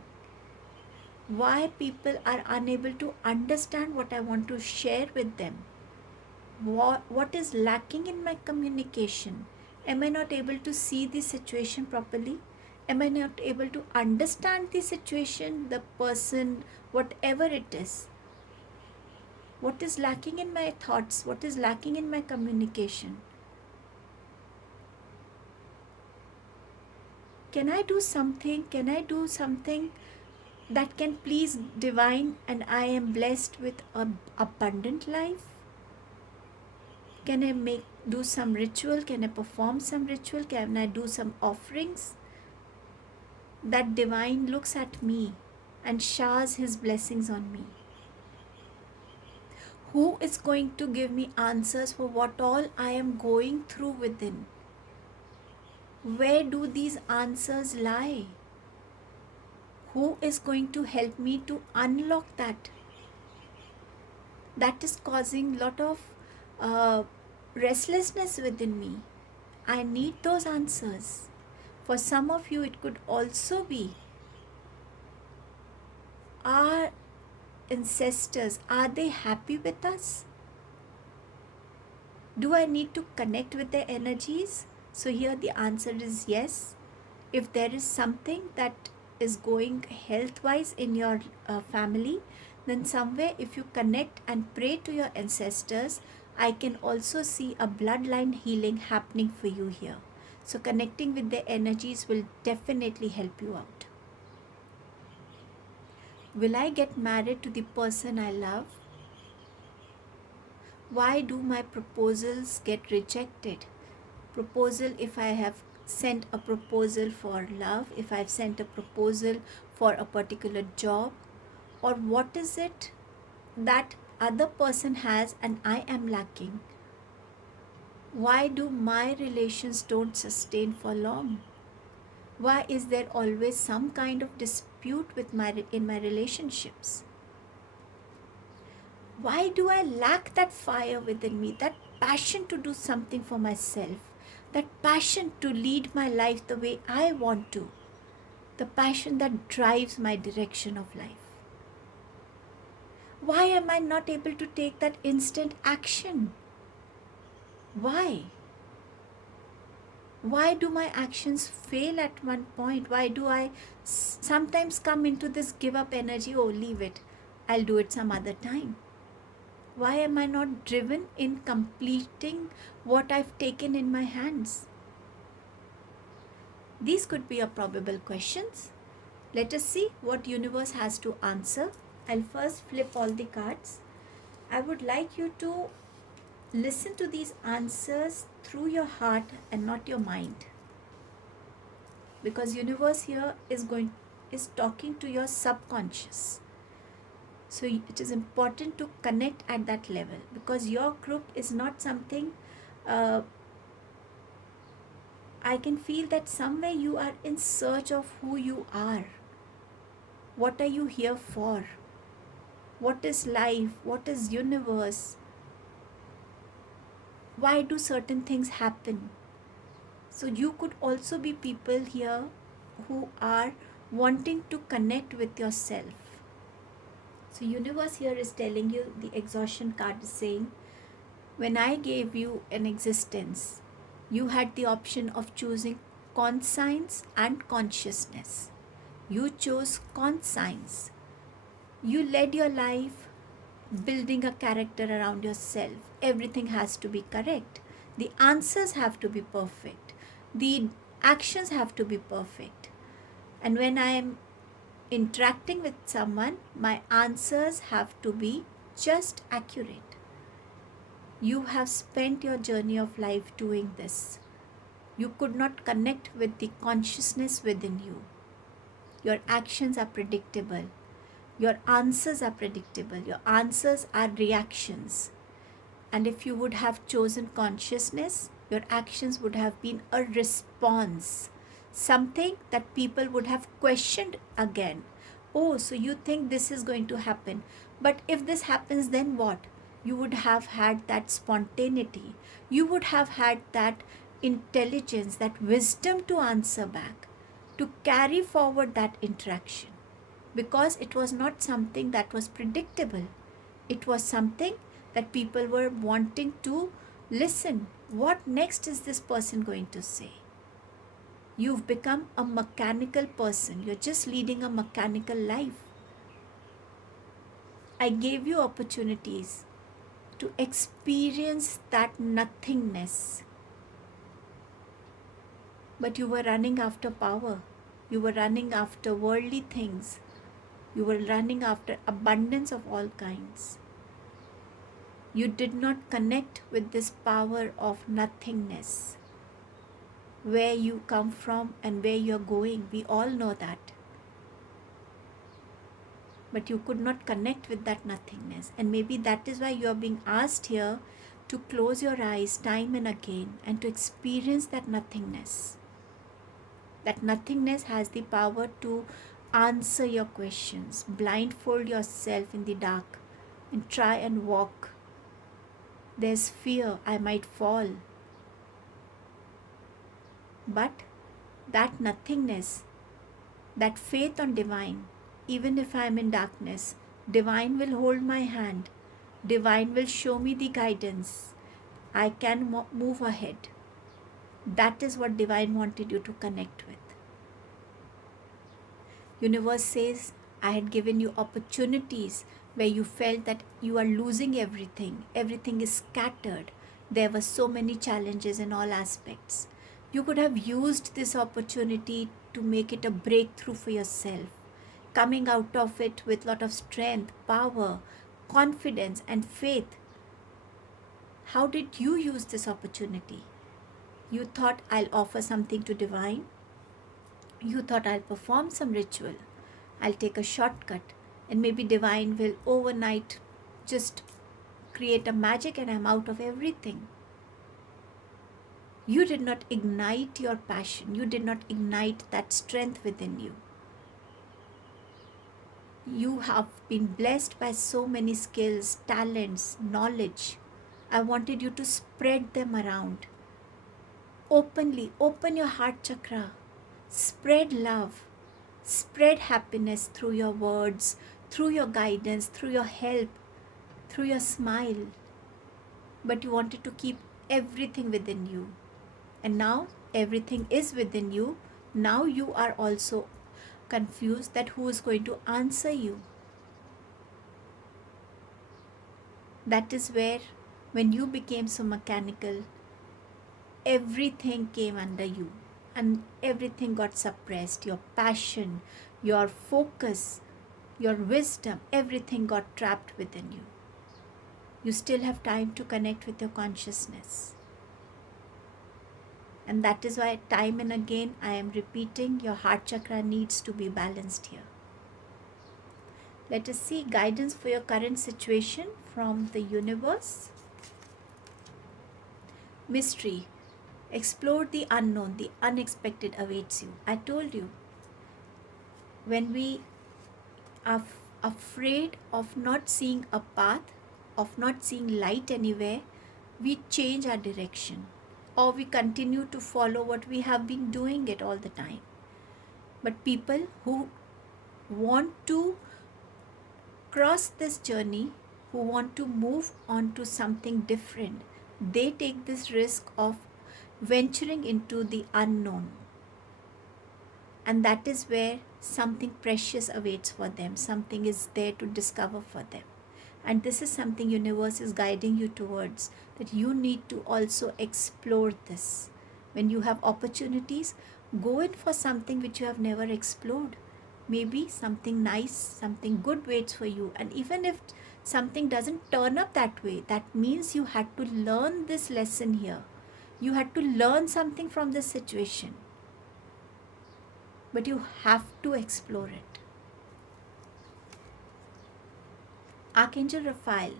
Why people are unable to understand what I want to share with them? What is lacking in my communication? Am I not able to see the situation properly? Am I not able to understand the situation, the person, whatever it is? What is lacking in my thoughts? What is lacking in my communication? Can I do something? Can I do something that can please divine and I am blessed with an abundant life? Can I do some ritual? Can I perform some ritual? Can I do some offerings? That divine looks at me and showers his blessings on me. Who is going to give me answers for what all I am going through within? Where do these answers lie? Who is going to help me to unlock that? That is causing a lot of restlessness within me. I need those answers. For some of you, it could also be, our ancestors, are they happy with us? Do I need to connect with their energies? So here the answer is yes. If there is something that is going health wise in your family, then somewhere if you connect and pray to your ancestors, I can also see a bloodline healing happening for you here. So connecting with their energies will definitely help you out. Will I get married to the person I love? Why do my proposals get rejected? Proposal, if I have sent a proposal for love, if I've sent a proposal for a particular job, or what is it that other person has and I am lacking? Why do my relations don't sustain for long? Why is there always some kind of dispute in my relationships? Why do I lack that fire within me, that passion to do something for myself, that passion to lead my life the way I want to, the passion that drives my direction of life? Why am I not able to take that instant action? Why? Why do my actions fail at one point? Why do I sometimes come into this give up energy? Oh, leave it, I'll do it some other time. Why am I not driven in completing what I've taken in my hands? These could be your probable questions. Let us see what universe has to answer. I'll first flip all the cards. I would like you to listen to these answers through your heart and not your mind. Because universe here is talking to your subconscious. So it is important to connect at that level, because your group is not something, I can feel that somewhere you are in search of who you are. What are you here for? What is life? What is universe? Why do certain things happen? So you could also be people here who are wanting to connect with yourself. So universe here is telling you, the exhaustion card is saying, when I gave you an existence, you had the option of choosing conscience and consciousness. You chose conscience. You led your life building a character around yourself. Everything has to be correct. The answers have to be perfect. The actions have to be perfect. And when I am interacting with someone, my answers have to be just accurate. You have spent your journey of life doing this. You could not connect with the consciousness within you. Your actions are predictable. Your answers are predictable. Your answers are reactions. And if you would have chosen consciousness, your actions would have been a response, something that people would have questioned again. Oh, so you think this is going to happen, but if this happens, then what? You would have had that spontaneity, you would have had that intelligence, that wisdom to answer back, to carry forward that interaction, because it was not something that was predictable. It was something that people were wanting to listen. What next is this person going to say? You've become a mechanical person. You're just leading a mechanical life. I gave you opportunities to experience that nothingness. But you were running after power. You were running after worldly things. You were running after abundance of all kinds. You did not connect with this power of nothingness. Where you come from and where you're going, we all know that. But you could not connect with that nothingness. And maybe that is why you are being asked here to close your eyes time and again and to experience that nothingness. That nothingness has the power to answer your questions. Blindfold yourself in the dark and try and walk. There's fear, I might fall. But that nothingness, that faith on divine, even if I am in darkness, divine will hold my hand. Divine will show me the guidance. I can move ahead. That is what divine wanted you to connect with. Universe says, I had given you opportunities where you felt that you are losing everything. Everything is scattered. There were so many challenges in all aspects. You could have used this opportunity to make it a breakthrough for yourself, coming out of it with a lot of strength, power, confidence, and faith. How did you use this opportunity? You thought, I'll offer something to divine. You thought, I'll perform some ritual. I'll take a shortcut, and maybe divine will overnight just create a magic and I'm out of everything. You did not ignite your passion. You did not ignite that strength within you. You have been blessed by so many skills, talents, knowledge. I wanted you to spread them around. Openly, open your heart chakra. Spread love. Spread happiness through your words, through your guidance, through your help, through your smile. But you wanted to keep everything within you. And now everything is within you. Now you are also confused that who is going to answer you. That is where, when you became so mechanical, everything came under you and everything got suppressed. Your passion, your focus, your wisdom, everything got trapped within you. You still have time to connect with your consciousness. And that is why time and again I am repeating, your heart chakra needs to be balanced here. Let us see guidance for your current situation from the universe. Mystery. Explore the unknown. The unexpected awaits you. I told you, when we are afraid of not seeing a path, of not seeing light anywhere, we change our direction, or we continue to follow what we have been doing it all the time. But people who want to cross this journey, who want to move on to something different, they take this risk of venturing into the unknown. And that is where something precious awaits for them. Something is there to discover for them. And this is something universe is guiding you towards, that you need to also explore this. When you have opportunities, go in for something which you have never explored. Maybe something nice, something good waits for you. And even if something doesn't turn up that way, that means you had to learn this lesson here. You had to learn something from this situation. But you have to explore it. Archangel Raphael,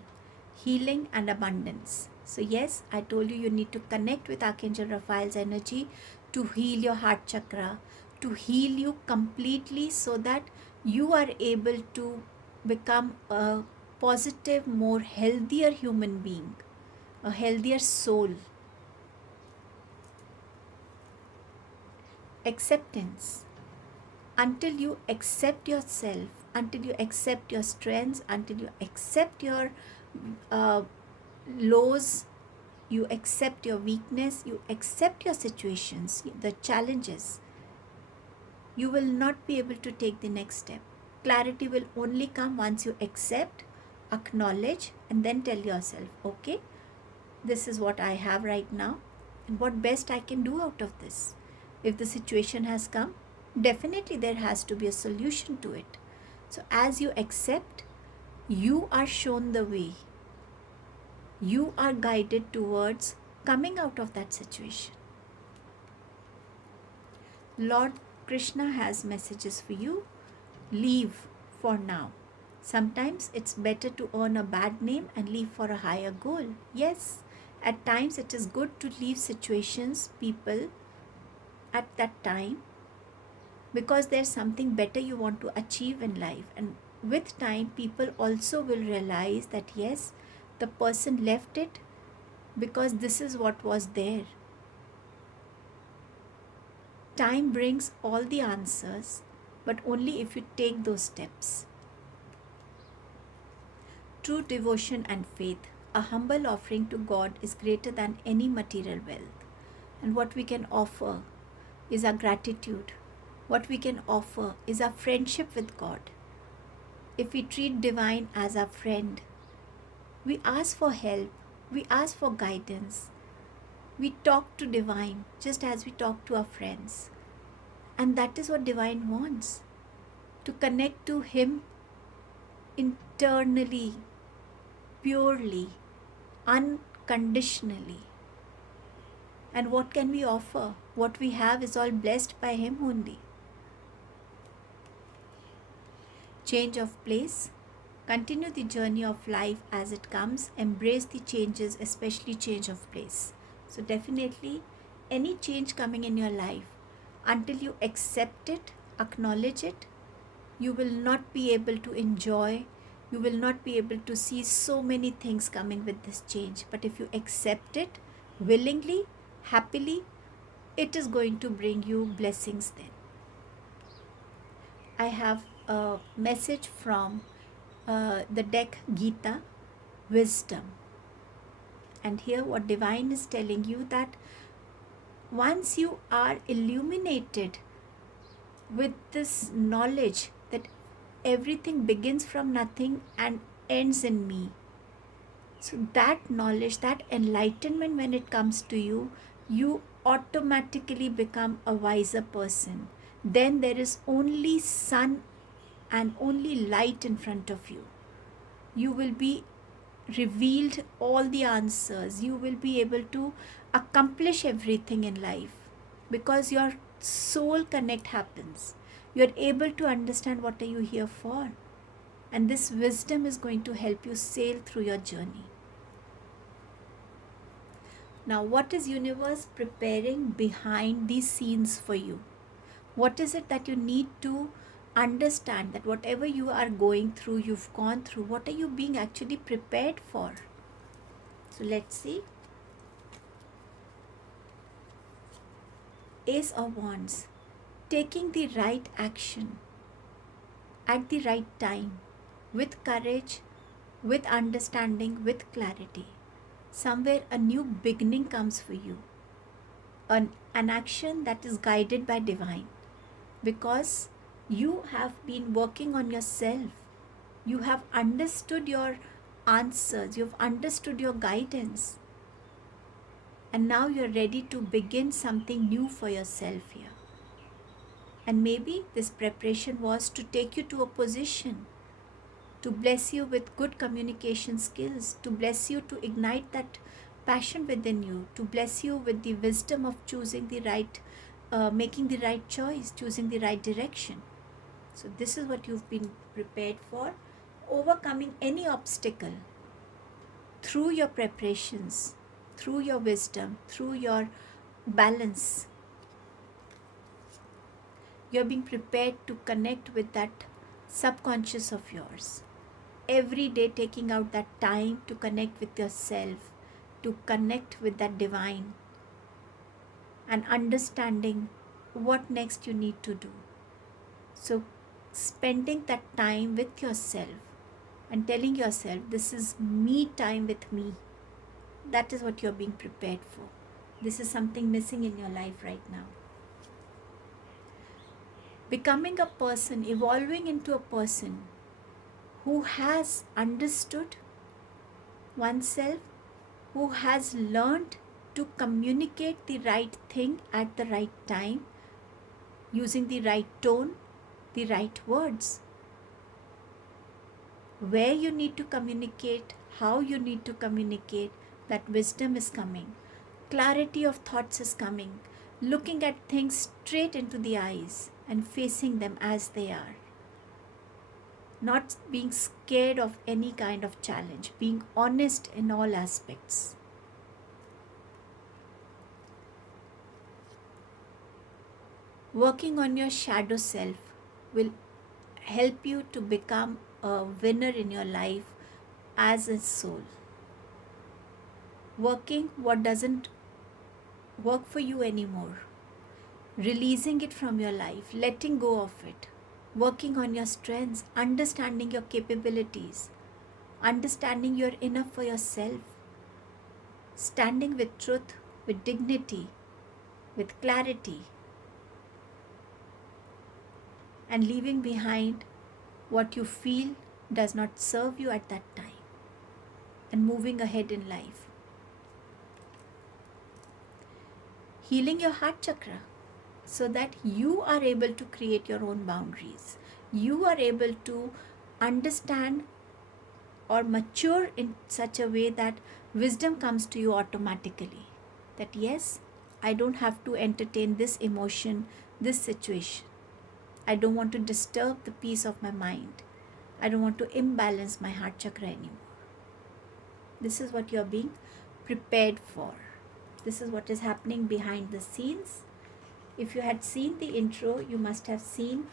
healing and abundance. So yes, I told you need to connect with Archangel Raphael's energy to heal your heart chakra, to heal you completely so that you are able to become a positive, more healthier human being, a healthier soul. Acceptance. Until you accept yourself, until you accept your strengths, until you accept your uh, lows, you accept your weakness, you accept your situations, the challenges, you will not be able to take the next step. Clarity will only come once you accept, acknowledge, and then tell yourself, okay, this is what I have right now, and what best I can do out of this. If the situation has come, definitely there has to be a solution to it. So as you accept, you are shown the way. You are guided towards coming out of that situation. Lord Krishna has messages for you. Leave for now. Sometimes it's better to earn a bad name and leave for a higher goal. Yes, at times it is good to leave situations, people at that time, because there's something better you want to achieve in life. And with time, people also will realize that yes, the person left it because this is what was there. Time brings all the answers, but only if you take those steps. True devotion and faith, a humble offering to God, is greater than any material wealth. And what we can offer is our gratitude. What we can offer is our friendship with God. If we treat divine as our friend, we ask for help, we ask for guidance, we talk to divine just as we talk to our friends. And that is what divine wants, to connect to him internally, purely, unconditionally. And what can we offer? What we have is all blessed by him only. Change of place. Continue the journey of life as it comes. Embrace the changes, especially change of place. So definitely any change coming in your life, until you accept it, acknowledge it, you will not be able to enjoy, you will not be able to see so many things coming with this change. But if you accept it willingly, happily, it is going to bring you blessings then. I have a message from the deck Gita, Wisdom. And here what divine is telling you, that once you are illuminated with this knowledge that everything begins from nothing and ends in me, so that knowledge, that enlightenment, when it comes to you, you automatically become a wiser person. Then there is only sun and only light in front of you. You will be revealed all the answers. You will be able to accomplish everything in life because your soul connect happens. You are able to understand what are you here for. And this wisdom is going to help you sail through your journey. Now, what is universe preparing behind these scenes for you? What is it that you need to understand, that whatever you are going through, you've gone through, what are you being actually prepared for? So let's see. Ace of Wands, taking the right action at the right time, with courage, with understanding, with clarity. Somewhere a new beginning comes for you, an action that is guided by divine, because you have been working on yourself. You have understood your answers, you've understood your guidance, and now you're ready to begin something new for yourself here. And maybe this preparation was to take you to a position, to bless you with good communication skills, to bless you to ignite that passion within you, to bless you with the wisdom of choosing the right, making the right choice, choosing the right direction. So this is what you've been prepared for, overcoming any obstacle. through your preparations, through your wisdom, through your balance, you're being prepared to connect with that subconscious of yours. Every day taking out that time to connect with yourself, to connect with that divine, and understanding what next you need to do. So spending that time with yourself and telling yourself, this is me time with me. That is what you're being prepared for. This is something missing in your life right now. Becoming a person, evolving into a person who has understood oneself, who has learned to communicate the right thing at the right time, using the right tone, the right words. Where you need to communicate, how you need to communicate, that wisdom is coming. Clarity of thoughts is coming. Looking at things straight into the eyes and facing them as they are. Not being scared of any kind of challenge. Being honest in all aspects. Working on your shadow self will help you to become a winner in your life as a soul. Working what doesn't work for you anymore. Releasing it from your life, letting go of it. Working on your strengths, understanding your capabilities, understanding you're enough for yourself. Standing with truth, with dignity, with clarity. And leaving behind what you feel does not serve you at that time. And moving ahead in life. Healing your heart chakra so that you are able to create your own boundaries. You are able to understand or mature in such a way that wisdom comes to you automatically. That yes, I don't have to entertain this emotion, this situation. I don't want to disturb the peace of my mind. I don't want to imbalance my heart chakra anymore. This is what you're being prepared for. This is what is happening behind the scenes. If you had seen the intro, you must have seen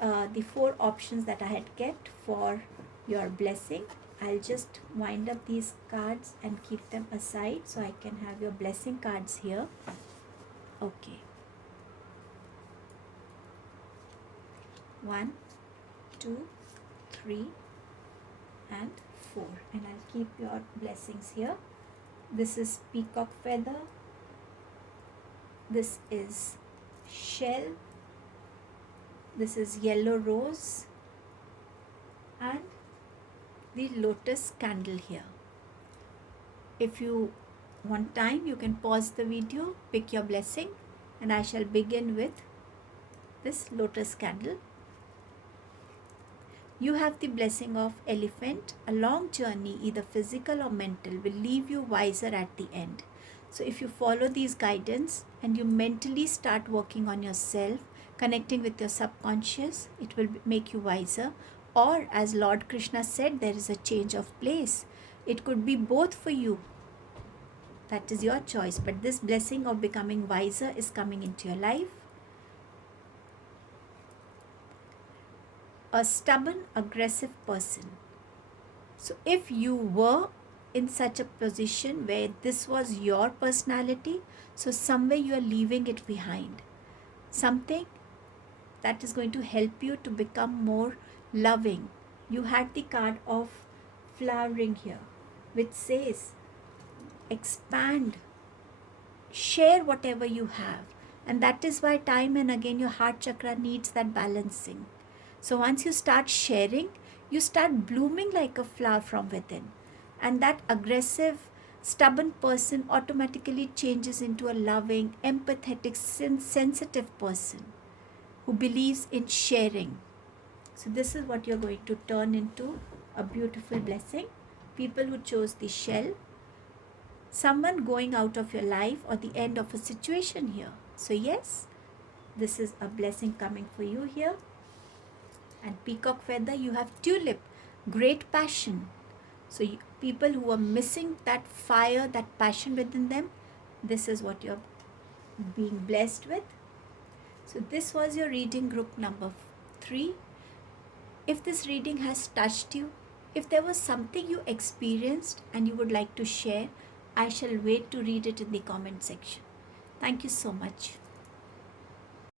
the 4 options that I had kept for your blessing. I'll just wind up these cards and keep them aside so I can have your blessing cards here. Okay. 1, 2, 3 and 4. And I'll keep your blessings here. This is peacock feather. This is shell. This is yellow rose. And the lotus candle here. If you want time, you can pause the video, pick your blessing, and I shall begin with this lotus candle. You have the blessing of elephant. A long journey, either physical or mental, will leave you wiser at the end. So if you follow these guidance and you mentally start working on yourself, connecting with your subconscious, it will make you wiser. Or as Lord Krishna said, there is a change of place. It could be both for you. That is your choice. But this blessing of becoming wiser is coming into your life. A stubborn, aggressive person. So if you were in such a position where this was your personality, so somewhere you are leaving it behind. Something that is going to help you to become more loving. You had the card of flowering here, which says expand, share whatever you have. And that is why time and again your heart chakra needs that balancing. So once you start sharing, you start blooming like a flower from within. And that aggressive, stubborn person automatically changes into a loving, empathetic, sensitive person who believes in sharing. So this is what you're going to turn into a beautiful blessing. People who chose the shell, someone going out of your life or the end of a situation here. So yes, this is a blessing coming for you here. And peacock feather, you have tulip, great passion. So people who are missing that fire, that passion within them, this is what you're being blessed with. So this was your reading group number 3. If this reading has touched you, if there was something you experienced and you would like to share, I shall wait to read it in the comment section. Thank you so much.